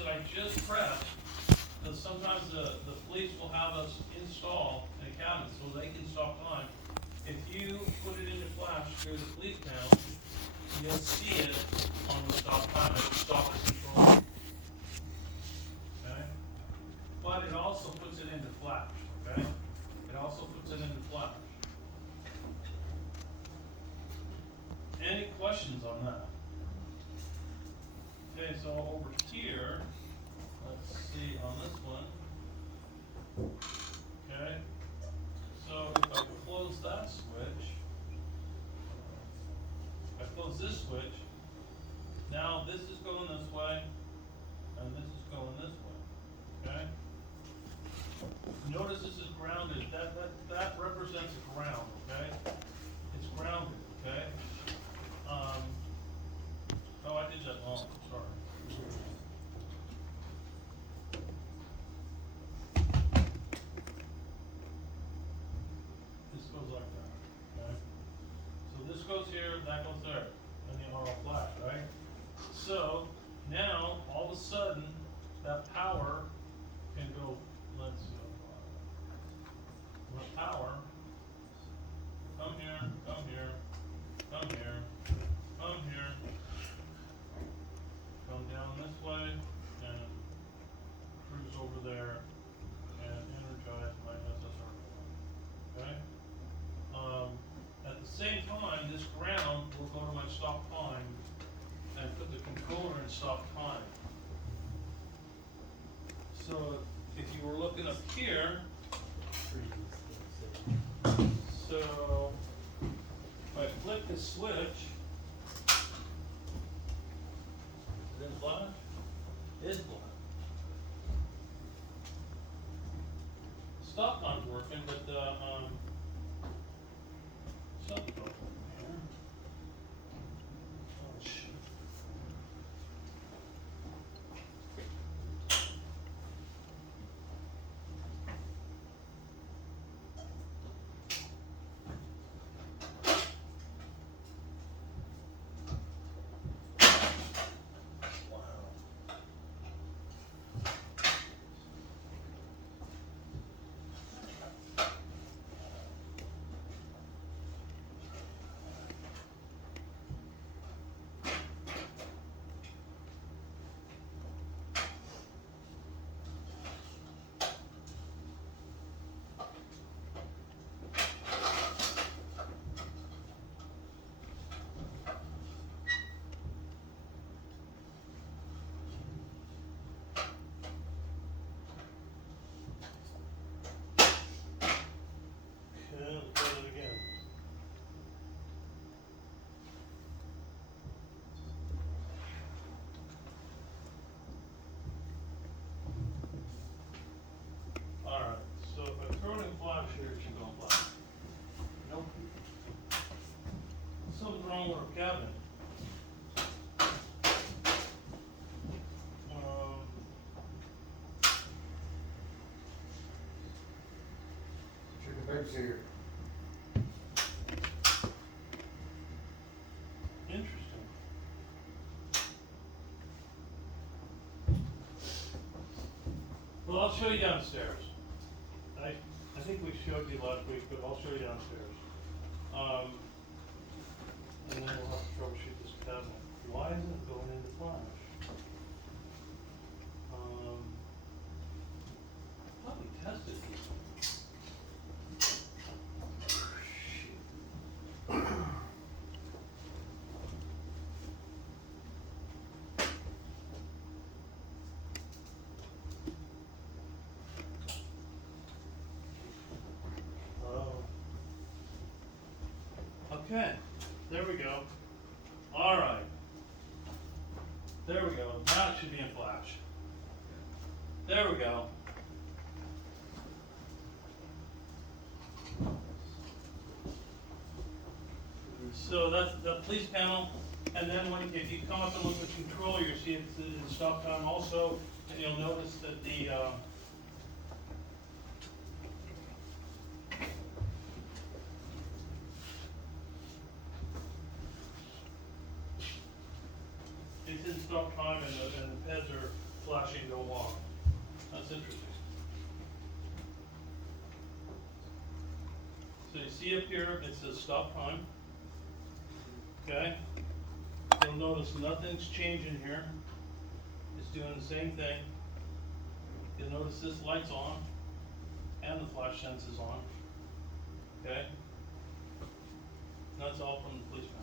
that I just pressed, because sometimes the police will have us install a cabinet so they can stop time. If you put it into flash through the police panel, you'll see it on the stop time, it stop the control. Okay? But it also puts it into flash, okay? It also puts it into flash. Any questions on that? Okay, so over here, let's see on this one. Okay, so if I close that switch, if I close this switch, now this is going this way, and this is going this way, okay? Notice this is grounded, that represents a ground, okay? It's grounded, okay? Oh, I did that wrong, sorry. This goes like that, okay? So this goes here, that goes there, and they are all flat, right? So, now, all of a sudden, that power can go, let's go. The power, come here, come here, come here, come here, come down this way, and cruise over there, and energize my SSR. Okay? At the same time, this ground will go to my stop time and put the controller in stop time. So if you were looking up here, so if I flick the switch, is it black? It's black. Stop time's working, but something's wrong here. Oh shit. Okay, let's try that again. Alright, so if I throw it in flash here, it should go in flash. Nope. Something's wrong with our cabinet. Chicken pipes here. Interesting. Well, I'll show you downstairs. I think we showed you last week, but I'll show you downstairs. And then we'll have to troubleshoot this cabinet. Why isn't it going into flash? Thought we tested these. Okay, there we go. All right. There we go. Now it should be in flash. There we go. So that's the police panel, and then if you come up and look at the control, you'll see it's in stop time also, and you'll notice that the it's in stop time and the pads are flat. flashing go off. That's interesting. So you see up here, it says stop time. Okay? You'll notice nothing's changing here. It's doing the same thing. You'll notice this light's on, and the flash sense is on. Okay? And that's all from the police panel.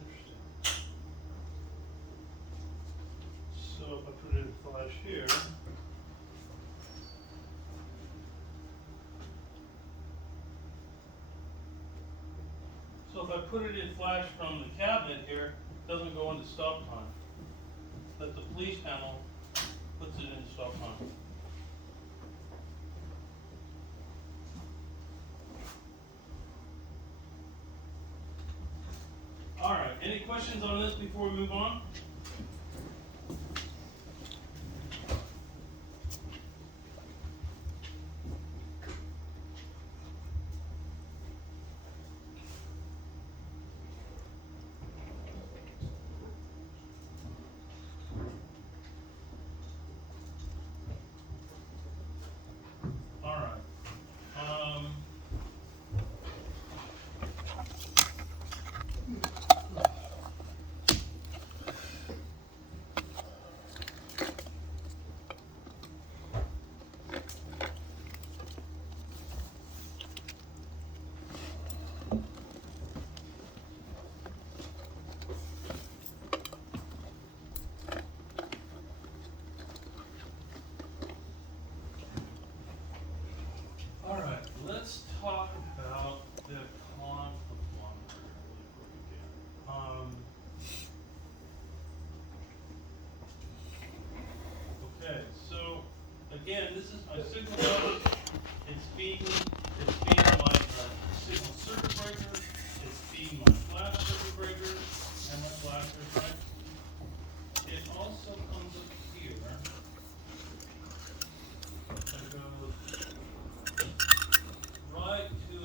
Interesting. So if I put in flash here, so if I put it in flash from the cabinet here, it doesn't go into stop time. But the police panel puts it in stop time. Alright, any questions on this before we move on? Let's talk about the conflict monitor really quick again. Okay, so again, this is my signal level. It's feeding my signal circuit breaker. It's feeding my flash circuit breaker and my flashers, right? It also comes up here. It goes right to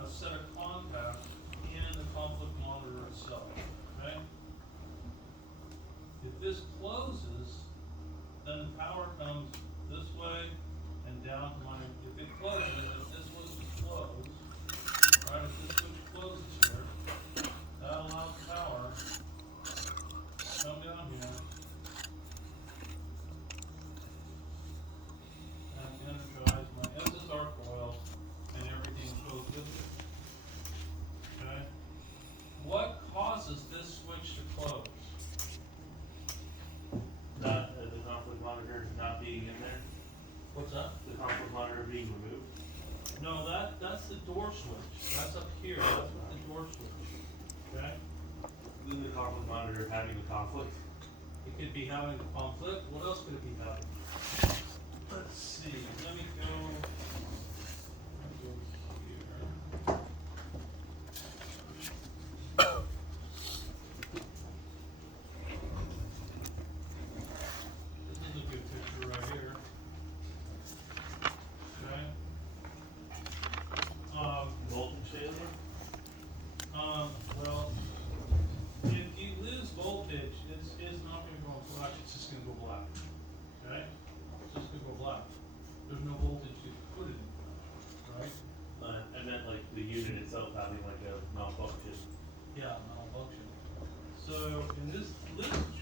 a set of contacts in the conflict monitor itself, okay? If this closes, then the power comes this way and down to my, if it closes, if this was to close, right, if this switch closes here, that allows power to come down here and energize my SSR coil and everything goes with it. Okay? What causes this switch to close? Not the conflict monitor not being in there, What's that? the conflict monitor being removed. No, that's the door switch. That's up here. That's what the door switch. Okay? Then the conflict monitor having a conflict. It could be having a conflict. What else could it be having? Let's see. Let me go here. This is a good picture right here. Okay? Voltage failure. Well, if you lose voltage, it's not gonna go on flash, it's just gonna go black. Okay? It's just gonna go black. There's no voltage to put it in flash, right? I meant like the unit itself having like a malfunction. Yeah, malfunction. So, and this is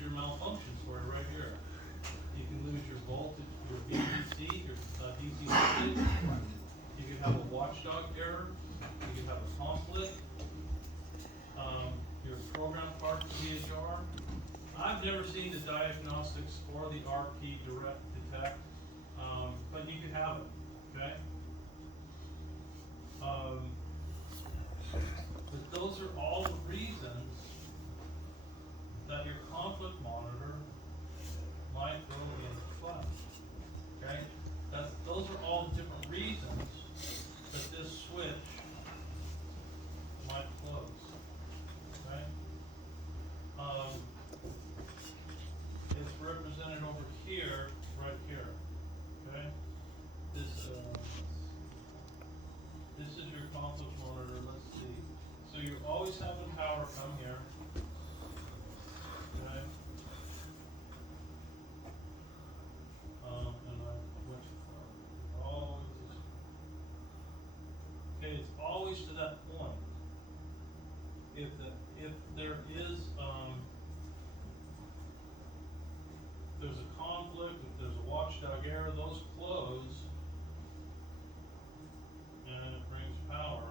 your malfunction story right here. You can lose your voltage, your VDC, your DC voltage. You could have a watchdog error. You could have a conflict. Your program part VHR. I've never seen the diagnostics or the RP direct detect, but you could have it, okay? But those are all the reasons that your conflict monitor might go into flash, okay? Those are all the different reasons that this switch might close, okay? It's represented over here, right here, okay? This, this is your conflict monitor, let's see. So you're always having power come here. Okay? And I went too far. Always. Okay, it's always to that point. If there is, there's a conflict, if there's a watchdog error, those close, and it brings power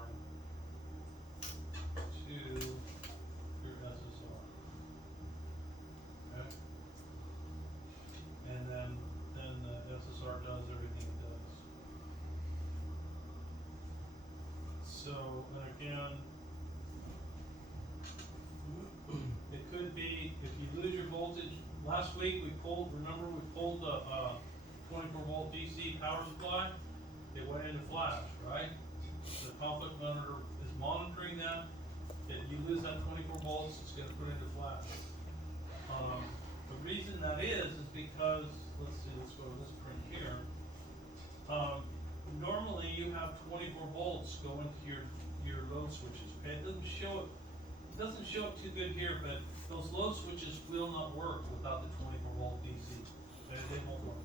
to your SSR. Okay? And then the SSR does everything it does. So, and again, it could be, if you lose your voltage, last week we pulled the, 24 volt DC power supply, it went into flash, right? The conflict monitor is monitoring that, if you lose that 24 volts, it's gonna put it into flash. The reason that is because, let's see, let's go to this print here. Normally you have 24 volts go into your load switches, okay? It doesn't show it too good here, but those load switches will not work without the 24 volt DC. They won't work.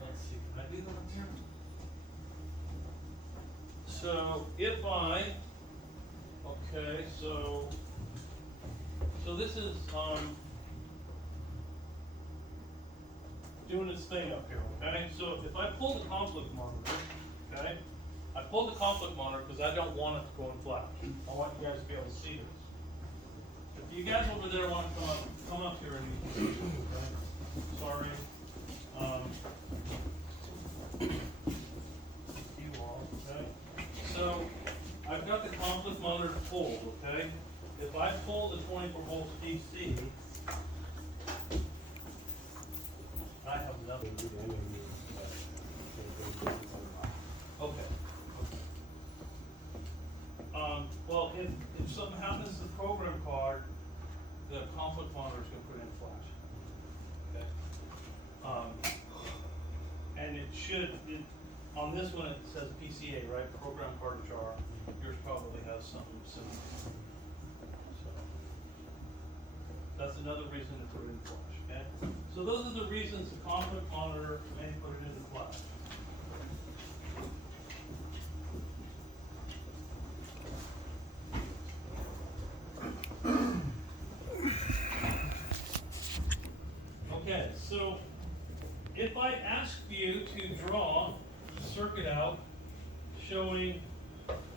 Let's see, can I do that up here? So if okay, so this is, doing its thing up here, okay? So if I pull the conflict monitor, okay? I pulled the conflict monitor because I don't want it to go in flash. I want you guys to be able to see this. If you guys over there want to come up here and you can see this, okay? Sorry. You all, okay? So I've got the conflict monitor pulled, okay? If I pull the 24 volts DC, I have nothing. Okay. Well, if something happens to the program card, the conflict monitor is gonna put it in flash. Okay. And it should, on this one it says PCA, right? Program card jar. Yours probably has something similar. So that's another reason to put it in flash. Okay. So those are the reasons the conflict monitor may put it into flash. Okay, so if I ask you to draw a circuit out showing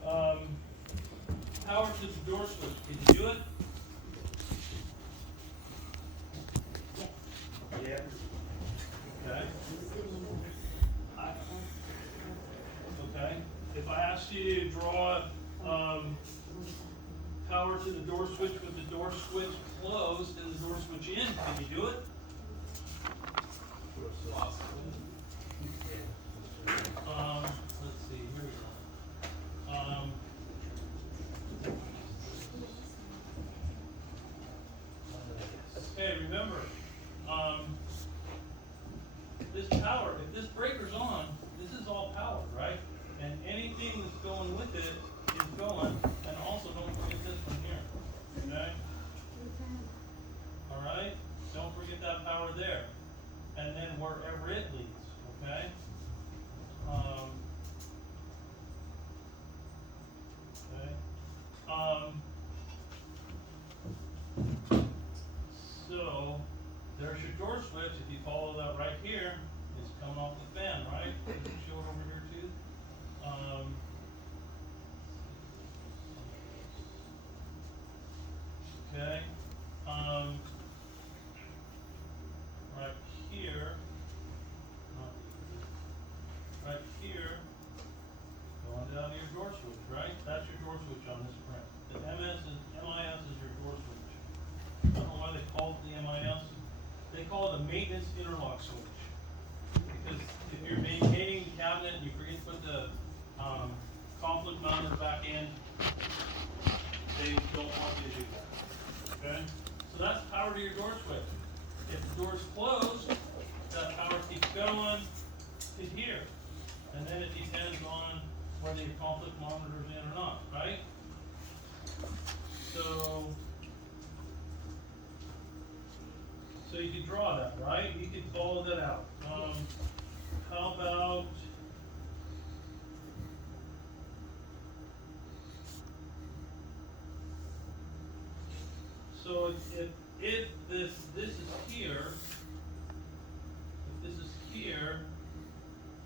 power to the door switch, can you do it? Yeah. Okay. Okay. If I asked you to draw power to the door switch with the door switch closed and the door switch in, can you do it? Let's see, here we go. Okay, remember, this power, if this breaker's on, this is all power, right? And anything that's going with it is going, and also don't forget this one here, okay? All right, don't forget that power there. And then wherever it leads, okay? So there's your door switch. If you follow that right here, it's coming off the fan, right? Show it over here too. Okay. Right here. Right here. Going down to your door switch, right? That's your door switch on this print. The MIS is your door switch. I don't know why they call it the MIS. They call it a maintenance interlock switch. Because if you're maintaining the cabinet and you forget to put the conflict monitor back in, they don't want you to do that. Okay? So that's power to your door switch. If the door's closed, that power keeps going to here. And then if you whether your conflict monitor's in or not, right? So you could draw that, right? You could follow that out. How about, so if this is here, if this is here,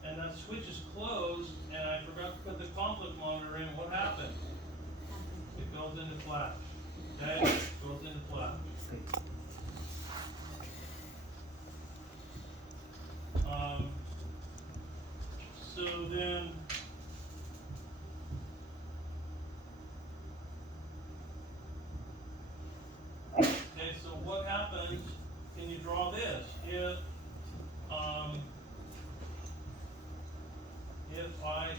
and that switch is closed, and I forgot to put the conflict monitor in, what happens? It goes into flash, okay? It goes into flash. So then, okay, so what happens, can you draw this? If I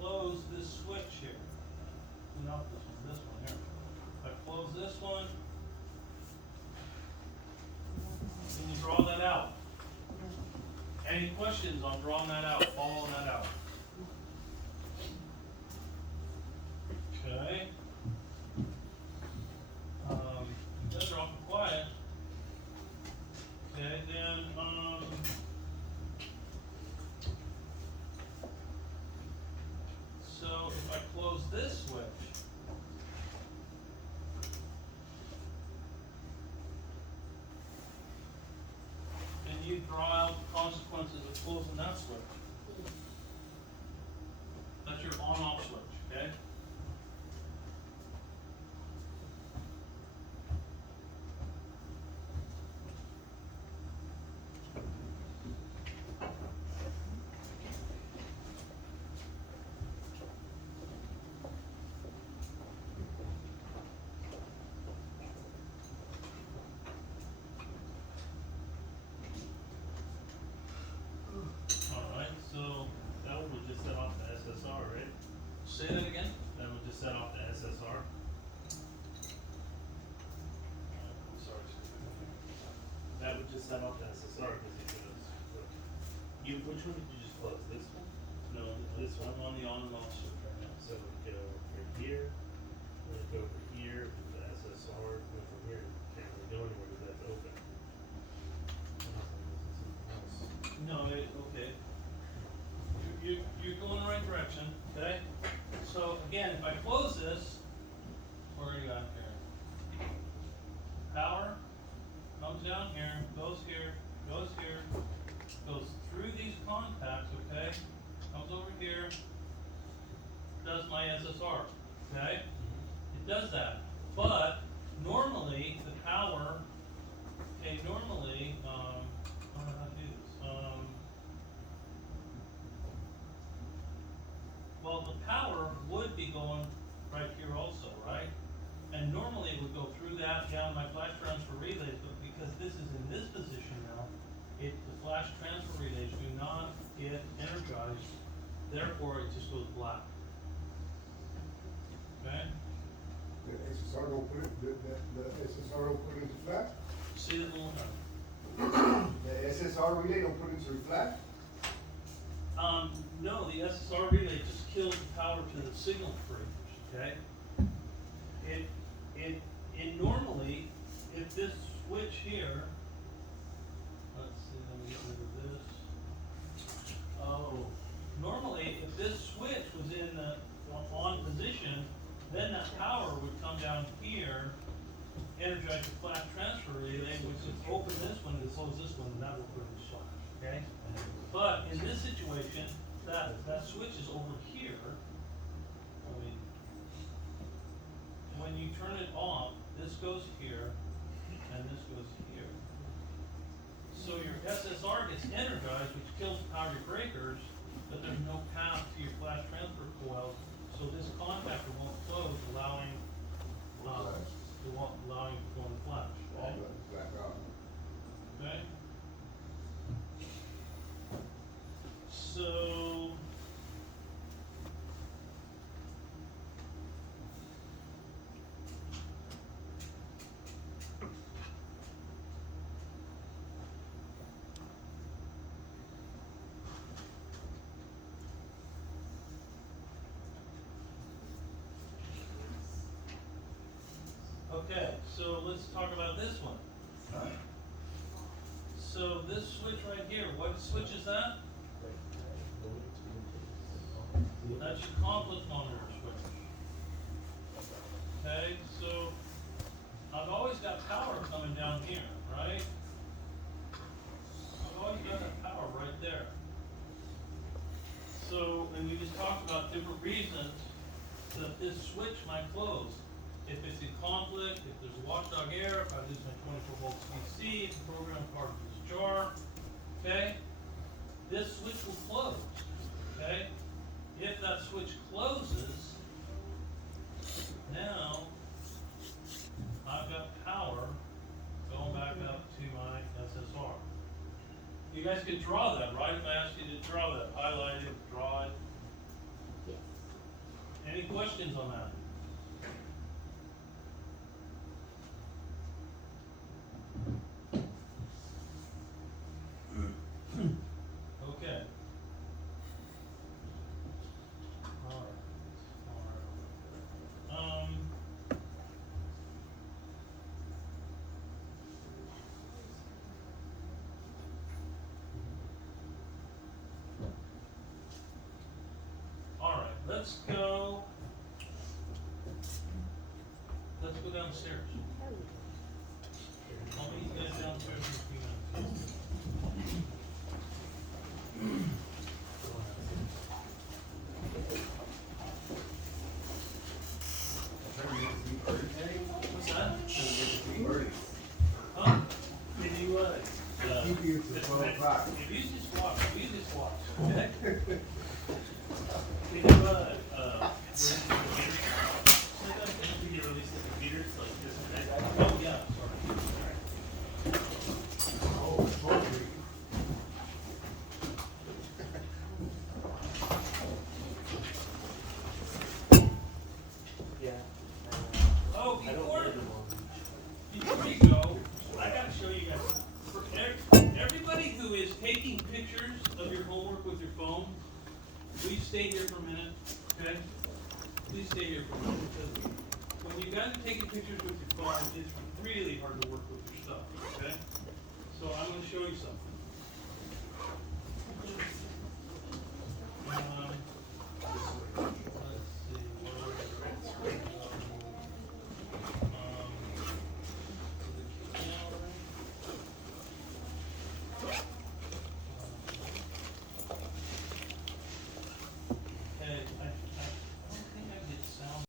close this switch here, not this one here. If I close this one, can you draw that out? Any questions on drawing that out, following that out? Okay. You guys are awful quiet. Okay, then, so if I close this switch, and you draw out the consequences of closing that switch. That's your on-off switch, okay? Alright, so That one would just set off the SSR, right? say that again? That would just set off the SSR. I'm sorry. That would just set off the SSR because he's gonna. Which one did you just close? This one? No, This one? I'm on the on and off switch right now. So we go from here, we go over here, with the SSR, go from here, can't really go anywhere because that's open. No, okay. You're going the right direction, okay? So again, if I close this, where are you at here? Power comes down here, goes here, goes through these contacts, okay? Comes over here, does my SSR, okay? It does that, but normally the power, okay, normally, I don't know how to do this. Well, the power would be going right here also, right? And normally it would go through that, down my flash transfer relays, but because this is in this position now, the flash transfer relays do not get energized, therefore it just goes black. Okay? The SSR don't put it, the SSR don't put it into flash? See that one more time? The SSR relay don't put it into flash? No, the SSR relay just kills the power to the signal breakers, okay? It normally, if this switch here, let's see, let me get rid of this. Oh, normally, if this switch was in the on position, then that power would come down here, energize the flash transfer relay, which would open this one and close this one, and that will put it in flash, okay? But in this situation, that switch is over here. I mean, when you turn it off, this goes here, and this goes here. So your SSR gets energized, which kills the power of your breakers, but there's no path to your flash transfer coils, so this contactor won't close, allowing it to go in flash, okay? Black out. Okay? So. Okay, so let's talk about this one. So this switch right here, what switch is that? That's your conflict monitor switch. Okay, so I've always got power coming down here, right? I've always got that power right there. So, and we just talked about different reasons that this switch might close. If it's in conflict, if there's a watchdog error, if I lose my 24 volt DC, if the program card is jar, okay? This switch will close, okay? If that switch closes, now I've got power going back up to my SSR. You guys could draw that, right? If I asked you to draw that, highlight it, draw it. Yes. Any questions on that? Okay. Alright. Alright, let's go downstairs. I'll meet you guys downstairs in a few minutes. What's that? Huh? Did you, Keep you to 12 o'clock. if you just watch, okay? Can you, release the computers like this and that? Oh, yeah, sorry. Oh, poetry. Yeah. Oh, I don't before, live in Long Beach. before you go, I gotta show you guys. For everybody who is taking pictures of your homework with your phone, please stay here for a minute, okay? Please stay here for a minute, because when you guys are taking pictures with your phone, it's really hard to work with your stuff, okay? So I'm gonna show you something.